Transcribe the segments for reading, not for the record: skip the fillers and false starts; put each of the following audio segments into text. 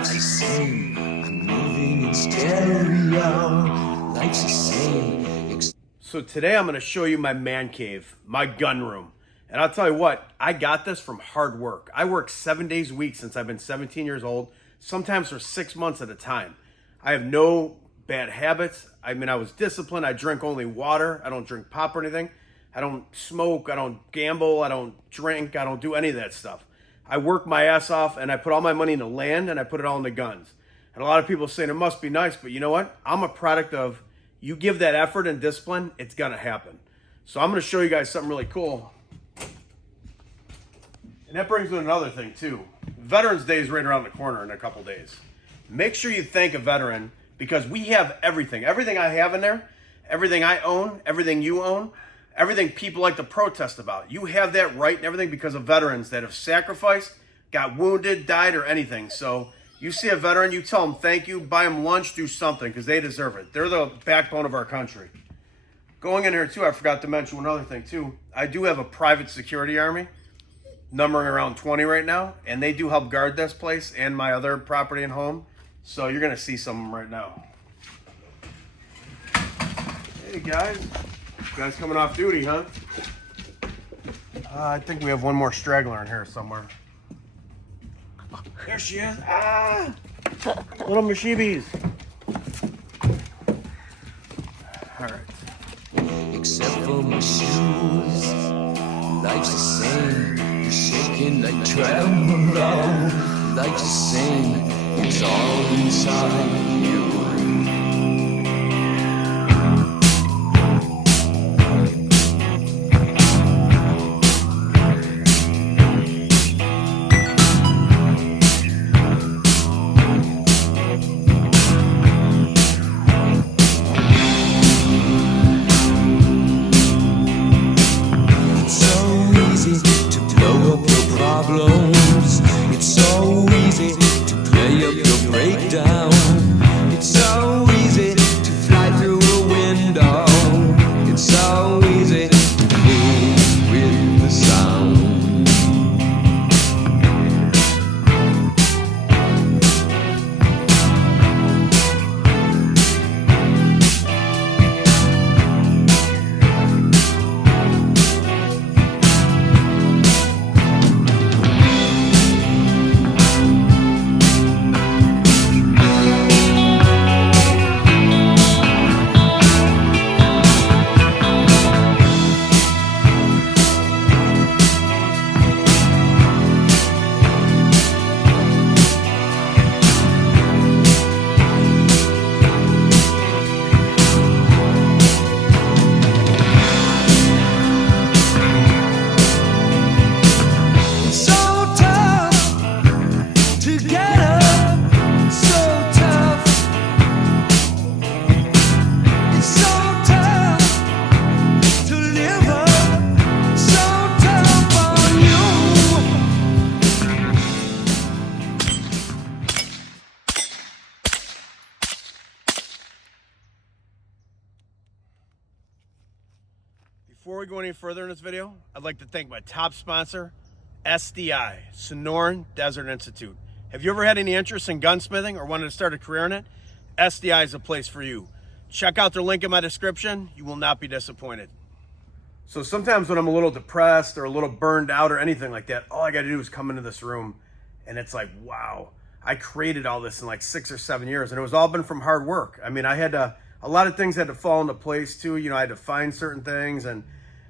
Life's the same. I'm moving in stereo. Life's the same. So today I'm going to show you my man cave, my gun room. And I'll tell you what, I got this from hard work. I work 7 days a week since I've been 17 years old, sometimes for 6 months at a time. I have no bad habits. I mean, I was disciplined. I drink only water. I don't drink pop or anything. I don't smoke. I don't gamble. I don't drink. I don't do any of that stuff. I work my ass off and I put all my money into land and I put it all into guns. And a lot of people say it must be nice, but you know what? I'm a product of you give that effort and discipline, it's gonna happen. So I'm gonna show you guys something really cool. And that brings me to another thing too. Veterans Day is right around the corner in a couple days. Make sure you thank a veteran because we have everything. Everything I have in there, everything I own, everything you own, everything people like to protest about. You have that right and everything because of veterans that have sacrificed, got wounded, died, or anything. So you see a veteran, you tell them thank you, buy them lunch, do something because they deserve it. They're the backbone of our country. Going in here too, I forgot to mention one other thing too. I do have a private security army, numbering around 20 right now, and they do help guard this place and my other property and home. So you're gonna see some of them right now. Hey guys. You guys coming off duty, huh? I think we have one more straggler in here somewhere. There she is. Ah! Little Mashibis. All right. Except for my shoes, life's the same. You're shaking like tremolo. Life's the same. It's all inside you. It's so easy to play up your breakdown. It's so easy to fly through a window. It's so easy to move with the sound. Before we go any further in this video, I'd like to thank my top sponsor, SDI, Sonoran Desert Institute. Have you ever had any interest in gunsmithing or wanted to start a career in it? SDI is a place for you. Check out their link in my description. You will not be disappointed. So sometimes when I'm a little depressed or a little burned out or anything like that, all I got to do is come into this room and it's like, wow, I created all this in like 6 or 7 years and it was all been from hard work. I mean, a lot of things had to fall into place too. You know, I had to find certain things and,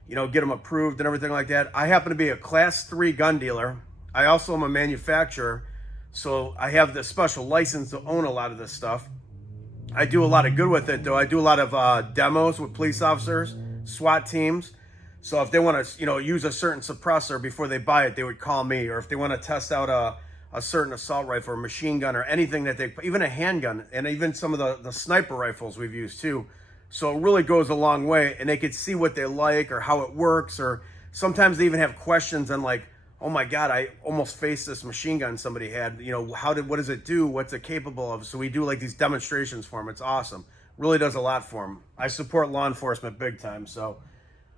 you know, get them approved and everything like that. I happen to be a class 3 gun dealer. I also am a manufacturer. So I have the special license to own a lot of this stuff. I do a lot of good with it though. I do a lot of demos with police officers, SWAT teams. So if they want to, you know, use a certain suppressor before they buy it, they would call me. Or if they want to test out a certain assault rifle or machine gun or anything that they, even a handgun, and even some of the sniper rifles we've used too. So it really goes a long way, and they could see what they like or how it works, or sometimes they even have questions on like, oh my God, I almost faced this machine gun somebody had, you know, what does it do? What's it capable of? So we do like these demonstrations for them. It's awesome. Really does a lot for them. I support law enforcement big time. So,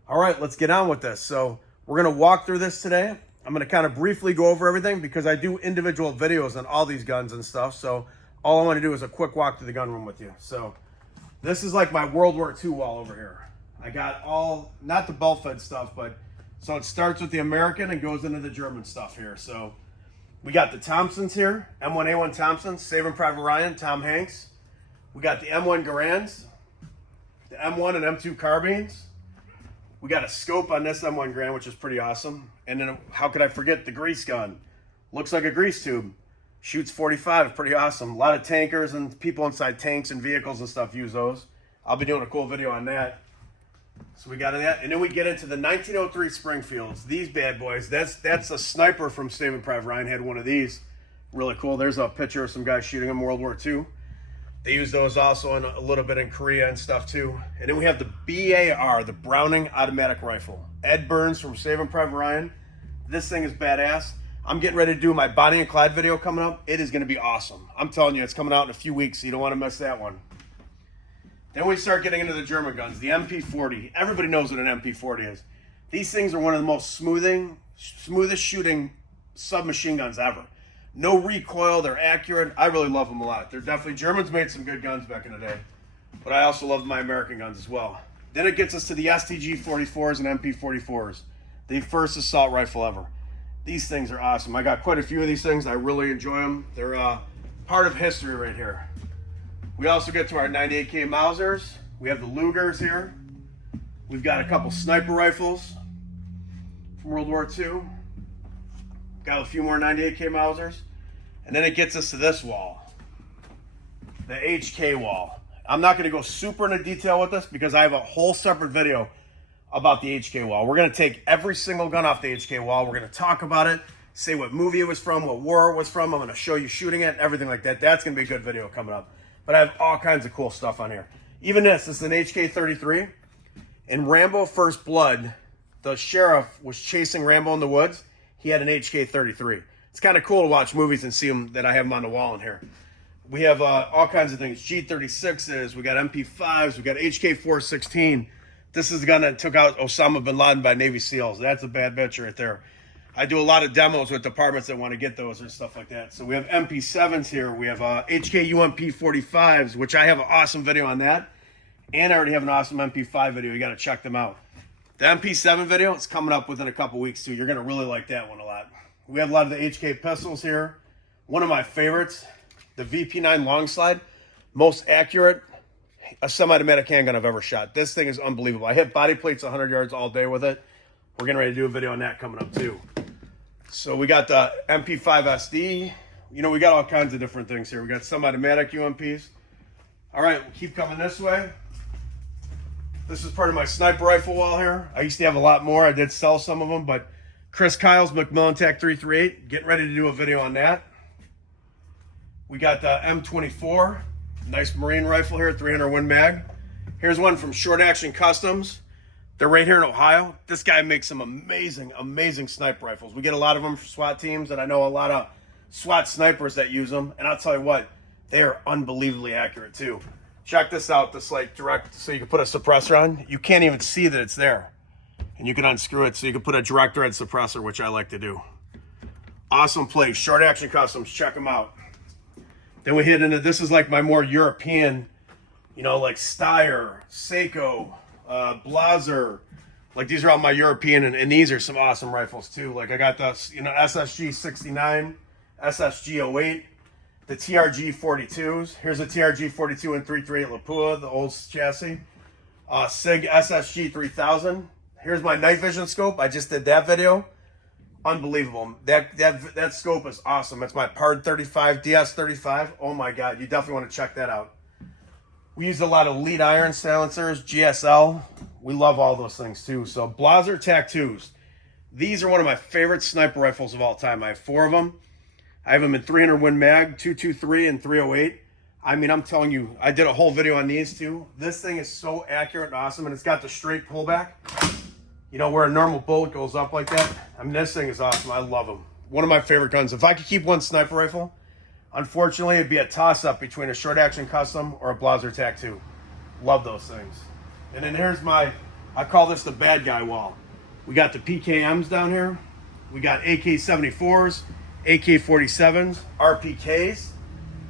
all right, let's get on with this. So we're going to walk through this today. I'm going to kind of briefly go over everything because I do individual videos on all these guns and stuff. So all I want to do is a quick walk through the gun room with you. So this is like my World War II wall over here. I got all, not the belt-fed stuff, but so it starts with the American and goes into the German stuff here. So we got the Thompsons here, M1A1 Thompsons, Saving Private Ryan, Tom Hanks. We got the M1 Garands, the M1 and M2 carbines. We got a scope on this M1 Garand, which is pretty awesome. And then how could I forget the grease gun? Looks like a grease tube. Shoots 45, pretty awesome. A lot of tankers and people inside tanks and vehicles and stuff use those. I'll be doing a cool video on that. So we got that, and then we get into the 1903 Springfields. These bad boys. That's a sniper from Saving Private Ryan had one of these. Really cool. There's a picture of some guys shooting them in World War II. They use those also in a little bit in Korea and stuff too. And then we have the BAR, the Browning Automatic Rifle. Ed Burns from Saving Private Ryan. This thing is badass. I'm getting ready to do my Bonnie and Clyde video coming up. It is going to be awesome. I'm telling you, it's coming out in a few weeks, so you don't want to miss that one. Then we start getting into the German guns, the MP40. Everybody knows what an MP40 is. These things are one of the most smoothest shooting submachine guns ever. No recoil, they're accurate. I really love them a lot. They're definitely, Germans made some good guns back in the day, but I also love my American guns as well. Then it gets us to the STG 44s and MP44s, the first assault rifle ever. These things are awesome. I got quite a few of these things. I really enjoy them. They're part of history right here. We also get to our 98K Mausers. We have the Lugers here. We've got a couple sniper rifles from World War II. Got a few more 98K Mausers. And then it gets us to this wall, the HK wall. I'm not going to go super into detail with this because I have a whole separate video about the HK wall. We're going to take every single gun off the HK wall. We're going to talk about it, say what movie it was from, what war it was from. I'm going to show you shooting it, everything like that. That's going to be a good video coming up. But I have all kinds of cool stuff on here. Even this is an HK-33. In Rambo First Blood, the sheriff was chasing Rambo in the woods. He had an HK-33. It's kind of cool to watch movies and see them, that I have them on the wall in here. We have all kinds of things. G36s, we got MP5s, we got HK-416. This is the gun that took out Osama bin Laden by Navy SEALs. That's a bad bitch right there. I do a lot of demos with departments that want to get those and stuff like that. So we have MP7s here. We have HK UMP 45s, which I have an awesome video on that. And I already have an awesome MP5 video. You got to check them out. The MP7 video is coming up within a couple weeks too. You're going to really like that one a lot. We have a lot of the HK pistols here. One of my favorites, the VP9 long slide. Most accurate semi-automatic handgun I've ever shot. This thing is unbelievable. I hit body plates 100 yards all day with it. We're getting ready to do a video on that coming up too. So we got the MP5 SD. You know, we got all kinds of different things here. We got semi-automatic UMPs. All right, we'll keep coming this way. This is part of my sniper rifle wall here. I used to have a lot more. I did sell some of them, but Chris Kyle's McMillan Tac 338. Getting ready to do a video on that. We got the M24. Nice Marine rifle here, 300 Win Mag. Here's one from Short Action Customs. They're right here in Ohio. This guy makes some amazing, amazing sniper rifles. We get a lot of them for SWAT teams, and I know a lot of SWAT snipers that use them. And I'll tell you what, they are unbelievably accurate too. Check this out, this like direct, so you can put a suppressor on. You can't even see that it's there. And you can unscrew it so you can put a direct thread suppressor, which I like to do. Awesome place, Short Action Customs, check them out. Then we hit into, this is like my more European, you know, like Steyr, Seiko, Blaser. Like these are all my European, and these are some awesome rifles too. Like I got the, you know, SSG 69, SSG 08, the TRG 42s. Here's a TRG 42 and 338 Lapua, the old chassis. SIG SSG 3000. Here's my night vision scope. I just did that video. Unbelievable. That scope is awesome. It's my PARD 35, DS 35. Oh my God, you definitely want to check that out. We use a lot of lead iron silencers, GSL. We love all those things too. So Blaser Tac 2s. These are one of my favorite sniper rifles of all time. I have 4 of them. I have them in 300 Win Mag, 223 and 308. I mean, I'm telling you, I did a whole video on these too. This thing is so accurate and awesome, and it's got the straight pullback. You know, where a normal bullet goes up like that. I mean, this thing is awesome. I love them. One of my favorite guns. If I could keep one sniper rifle, unfortunately, it'd be a toss-up between a Short Action Custom or a Blaser Tac 2. Love those things. And then here's my, I call this the bad guy wall. We got the PKMs down here. We got AK-74s, AK-47s, RPKs,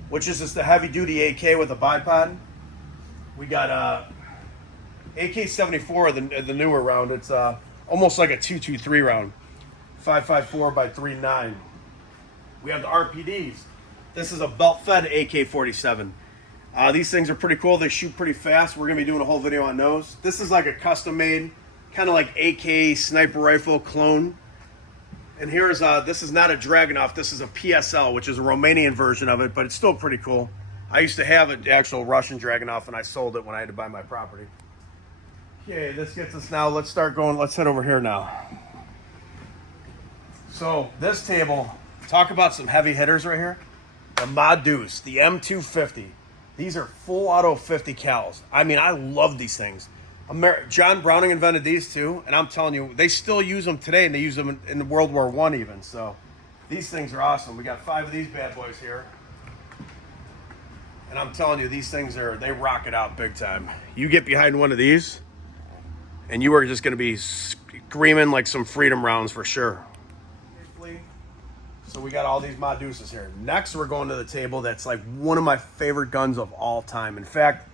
which is just a heavy-duty AK with a bipod. We got AK-74, the newer round. It's almost like a 223 round, 5.54 by 3.9. We have the RPDs. This is a belt-fed AK-47. These things are pretty cool. They shoot pretty fast. We're going to be doing a whole video on those. This is like a custom-made, kind of like AK sniper rifle clone. And here's, this is not a Dragunov. This is a PSL, which is a Romanian version of it, but it's still pretty cool. I used to have an actual Russian Dragunov, and I sold it when I had to buy my property. Okay, this gets us now. Let's start going. Let's head over here now. So this table, talk about some heavy hitters right here. The Modus, the M250. These are full auto 50 cals. I mean, I love these things. John Browning invented these too, and I'm telling you, they still use them today, and they use them in World War I even. So these things are awesome. We got 5 of these bad boys here. And I'm telling you, these things they rock it out big time. You get behind one of these, and you are just going to be screaming like some freedom rounds for sure. So we got all these Modusas here. Next, we're going to the table that's like one of my favorite guns of all time. In fact,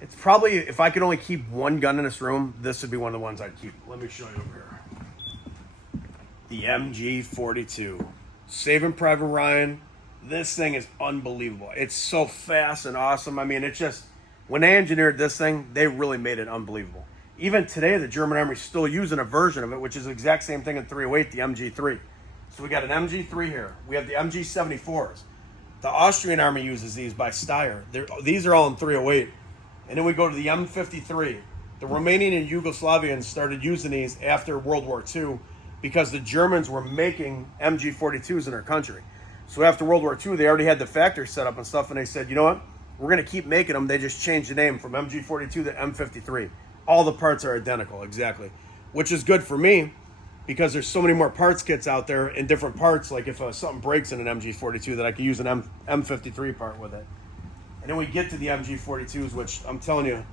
it's probably, if I could only keep one gun in this room, this would be one of the ones I'd keep. Let me show you over here. The MG42. Saving Private Ryan. This thing is unbelievable. It's so fast and awesome. I mean, it's just, when they engineered this thing, they really made it unbelievable. Even today, the German Army's still using a version of it, which is the exact same thing in 308, the MG3. So we got an MG3 here. We have the MG74s. The Austrian Army uses these by Steyr. These are all in 308. And then we go to the M53. The Romanian and Yugoslavians started using these after World War II because the Germans were making MG42s in their country. So after World War II, they already had the factory set up and stuff, and they said, you know what? We're going to keep making them. They just changed the name from MG42 to M53. All the parts are identical, exactly. Which is good for me, because there's so many more parts kits out there in different parts, like if something breaks in an MG42, that I could use an M53 part with it. And then we get to the MG42s, which I'm telling you,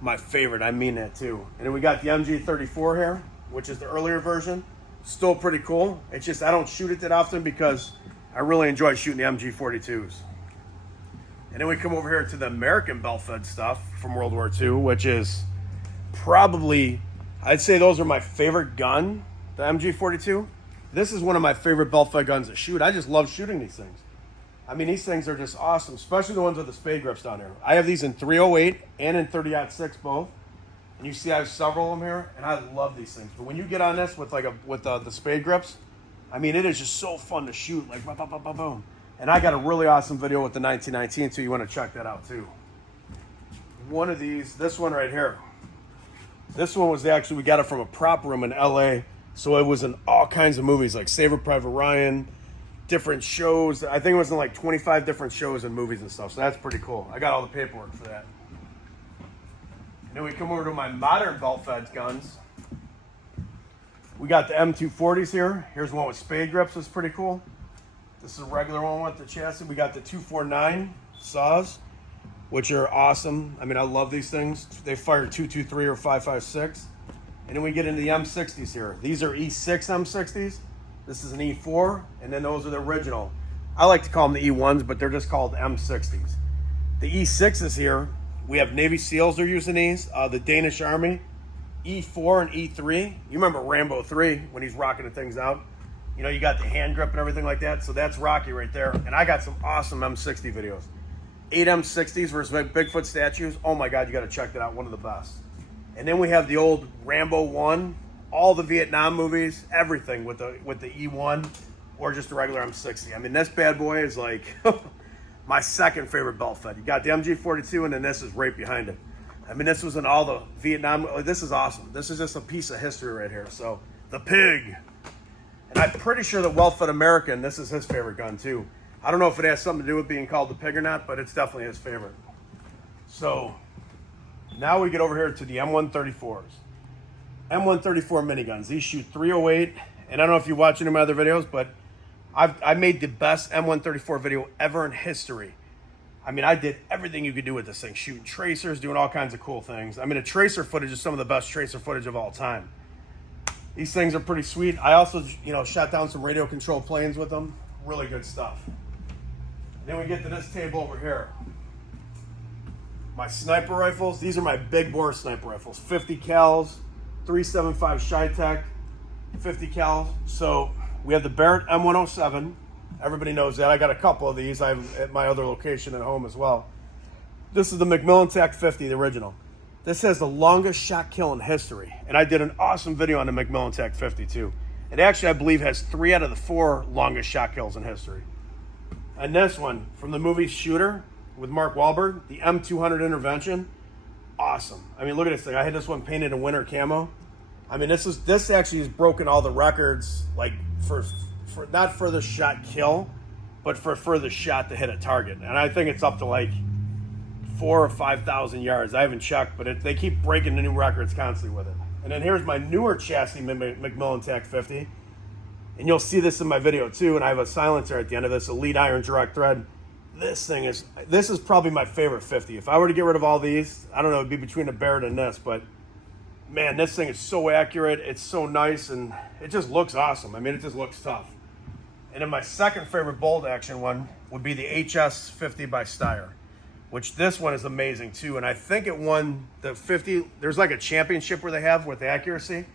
my favorite. I mean that too. And then we got the MG34 here, which is the earlier version. Still pretty cool. It's just I don't shoot it that often because I really enjoy shooting the MG42s. And then we come over here to the American belt-fed stuff from World War II, which is probably, I'd say those are my favorite gun. The MG42, this is one of my favorite belt-fed guns to shoot. I just love shooting these things. I mean, these things are just awesome, especially the ones with the spade grips down here. I have these in 308 and in 30-06 both. And you see I have several of them here, and I love these things. But when you get on this with the spade grips, I mean, it is just so fun to shoot, like boom, boom, boom, boom, boom. And I got a really awesome video with the 1919 too. You want to check that out too. One of these, this one right here. This one was actually, we got it from a prop room in LA. So it was in all kinds of movies like Saving Private Ryan, different shows. I think it was in like 25 different shows and movies and stuff. So that's pretty cool. I got all the paperwork for that. And then we come over to my modern belt-fed guns. We got the M240s here. Here's one with spade grips. It's pretty cool. This is a regular one with the chassis. We got the 249 saws, which are awesome. I mean, I love these things. They fire 223 or 556. And then we get into the M60s here. These are E6 M60s. This is an E4, and then those are the original. I like to call them the E1s, but they're just called M60s. The E6s here, we have Navy SEALs are using these, the Danish Army, E4 and E3. You remember Rambo 3 when he's rocking the things out? You know, you got the hand grip and everything like that, so that's Rocky right there. And I got some awesome M60 videos. 8 M60s versus Bigfoot statues. Oh my God, you gotta check that out, one of the best. And then we have the old Rambo 1, all the Vietnam movies, everything with the E1 or just the regular M60. I mean, this bad boy is like my second favorite belt fed. You got the MG42 and then this is right behind it. I mean, this was in all the Vietnam, this is awesome. This is just a piece of history right here. So, the Pig. And I'm pretty sure that Well-Fed American, this is his favorite gun too. I don't know if it has something to do with being called the Pig or not, but it's definitely his favorite. So, now we get over here to the M134s. M134 miniguns. These shoot 308, and I don't know if you watch any of my other videos, but I made the best M134 video ever in history. I mean, I did everything you could do with this thing. Shooting tracers, doing all kinds of cool things. I mean, the tracer footage is some of the best tracer footage of all time. These things are pretty sweet. I also, shot down some radio controlled planes with them. Really good stuff. And then we get to this table over here. My sniper rifles. These are my big bore sniper rifles. 50 cals, 375 Shytech, 50 cal. So we have the Barrett M107. Everybody knows that. I got a couple of these. I have at my other location at home as well. This is the McMillan TAC 50, the original. This has the longest shot kill in history. And I did an awesome video on the McMillan TAC 50 too. It actually, I believe, has 3 out of the 4 longest shot kills in history. And this one, from the movie Shooter with Mark Wahlberg, the M200 Intervention, awesome. I mean, look at this thing. I had this one painted in winter camo. I mean, this actually has broken all the records, like for not for the shot kill, but for furthest shot to hit a target. And I think it's up to like 4,000 or 5,000 yards. I haven't checked, but they keep breaking the new records constantly with it. And then here's my newer chassis McMillan TAC 50. And you'll see this in my video too. And I have a silencer at the end of this, Elite Iron Direct Thread. This is probably my favorite 50. If I were to get rid of all these, I don't know, it'd be between the Barrett and this, but man, this thing is so accurate. It's so nice, and it just looks awesome. I mean, it just looks tough. And then my second favorite bolt action one would be the HS 50 by Steyr, which this one is amazing too. And I think it won the 50. There's like a championship where they have with the accuracy.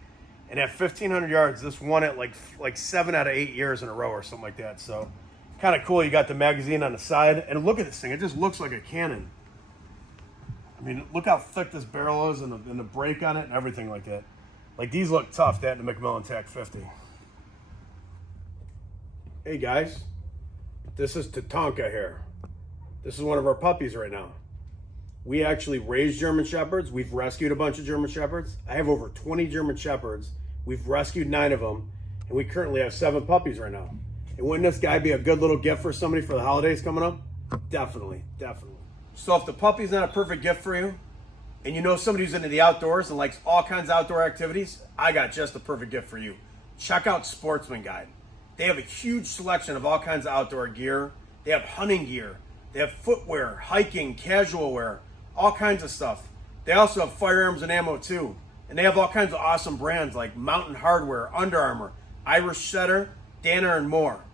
And at 1,500 yards, this won it like 7 out of 8 years in a row or something like that. So kind of cool. You got the magazine on the side. And look at this thing. It just looks like a cannon. I mean, look how thick this barrel is and the brake on it and everything like that. Like, these look tough, that and the McMillan TAC 50. Hey guys, this is Tatanka here. This is one of our puppies right now. We actually raised German Shepherds. We've rescued a bunch of German Shepherds. I have over 20 German Shepherds. We've rescued 9 of them, and we currently have 7 puppies right now. And wouldn't this guy be a good little gift for somebody for the holidays coming up? Definitely, definitely. So if the puppy's not a perfect gift for you, and you know somebody who's into the outdoors and likes all kinds of outdoor activities, I got just the perfect gift for you. Check out Sportsman Guide. They have a huge selection of all kinds of outdoor gear. They have hunting gear. They have footwear, hiking, casual wear, all kinds of stuff. They also have firearms and ammo too. And they have all kinds of awesome brands like Mountain Hardwear, Under Armour, Irish Setter, Danner, and more.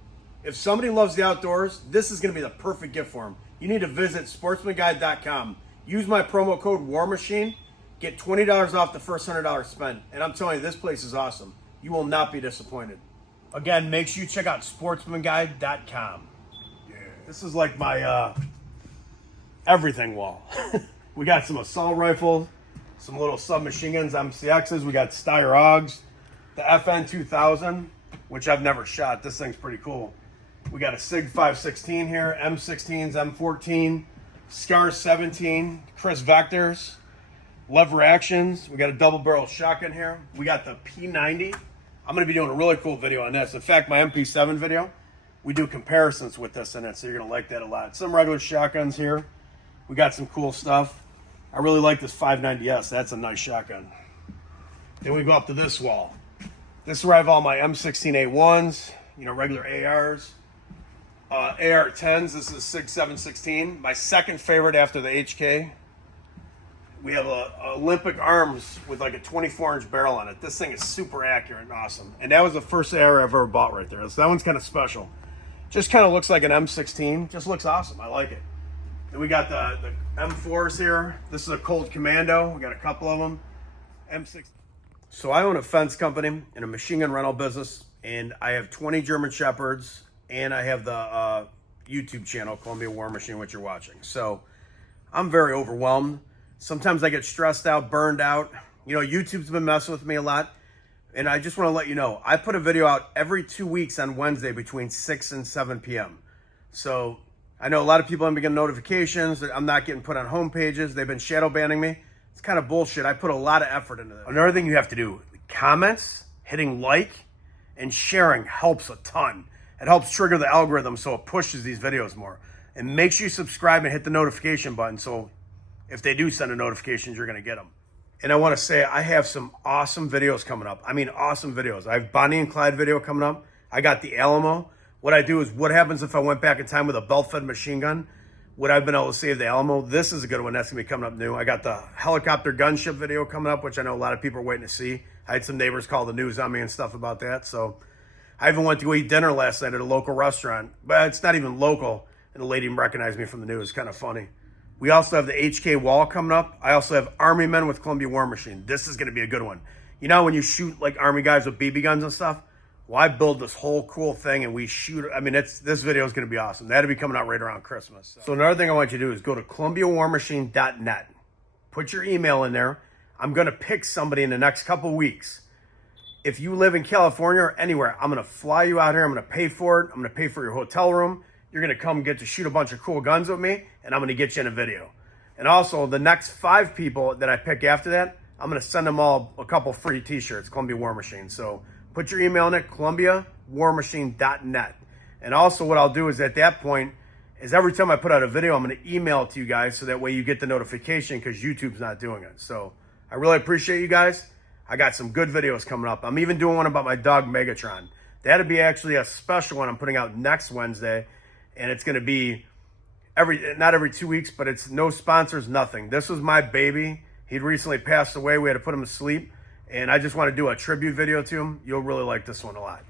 If somebody loves the outdoors, this is going to be the perfect gift for them. You need to visit sportsmanguide.com. Use my promo code WARMACHINE. Get $20 off the first $100 spent. And I'm telling you, this place is awesome. You will not be disappointed. Again, make sure you check out sportsmanguide.com. Yeah. This is like my everything wall. We got some assault rifles, some little submachine guns, MCXs. We got Steyr AUGs, the FN 2000, which I've never shot. This thing's pretty cool. We got a SIG 516 here, M16s, M14, SCAR 17, Chris Vectors, lever actions. We got a double barrel shotgun here. We got the P90. I'm going to be doing a really cool video on this. In fact, my MP7 video, we do comparisons with this in it, so you're going to like that a lot. Some regular shotguns here. We got some cool stuff. I really like this 590S. That's a nice shotgun. Then we go up to this wall. This is where I have all my M16A1s, regular ARs. AR-10s, this is SIG 716. My second favorite after the HK. We have a Olympic Arms with like a 24-inch barrel on it. This thing is super accurate and awesome. And that was the first AR I've ever bought right there. So that one's kind of special. Just kind of looks like an M16. Just looks awesome. I like it. Then we got the M4s here. This is a Colt Commando. We got a couple of them. M6. So I own a fence company and a machine gun rental business. And I have 20 German Shepherds. And I have the YouTube channel, Columbia War Machine, which you're watching. So I'm very overwhelmed. Sometimes I get stressed out, burned out. YouTube's been messing with me a lot. And I just want to let you know, I put a video out every 2 weeks on Wednesday between 6 and 7 p.m. So I know a lot of people haven't been getting notifications. I'm not getting put on home pages. They've been shadow banning me. It's kind of bullshit. I put a lot of effort into this. Another thing you have to do, comments, hitting like, and sharing helps a ton. It helps trigger the algorithm so it pushes these videos more. And make sure you subscribe and hit the notification button so if they do send a notifications, you're going to get them. And I want to say I have some awesome videos coming up. I mean, awesome videos. I have Bonnie and Clyde video coming up. I got the Alamo. What I do is, what happens if I went back in time with a belt-fed machine gun? Would I have been able to save the Alamo? This is a good one. That's going to be coming up new. I got the helicopter gunship video coming up, which I know a lot of people are waiting to see. I had some neighbors call the news on me and stuff about that. So I even went to go eat dinner last night at a local restaurant, but it's not even local. And the lady recognized me from the news. Kind of funny. We also have the HK Wall coming up. I also have Army Men with Columbia War Machine. This is going to be a good one. You know, when you shoot like Army guys with BB guns and stuff? Well, I build this whole cool thing and we shoot. I mean, this video is going to be awesome. That'll be coming out right around Christmas. So another thing I want you to do is go to ColumbiaWarMachine.net. Put your email in there. I'm going to pick somebody in the next couple weeks. If you live in California or anywhere, I'm going to fly you out here. I'm going to pay for it. I'm going to pay for your hotel room. You're going to come get to shoot a bunch of cool guns with me, and I'm going to get you in a video. And also, the next 5 people that I pick after that, I'm going to send them all a couple free t-shirts, Columbia War Machine. So put your email in it, ColumbiaWarMachine.net. And also what I'll do is at that point, is every time I put out a video, I'm going to email it to you guys so that way you get the notification because YouTube's not doing it. So I really appreciate you guys. I got some good videos coming up. I'm even doing one about my dog Megatron. That'll be actually a special one I'm putting out next Wednesday. And it's going to be not every 2 weeks, but it's no sponsors, nothing. This was my baby. He'd recently passed away. We had to put him to sleep. And I just want to do a tribute video to him. You'll really like this one a lot.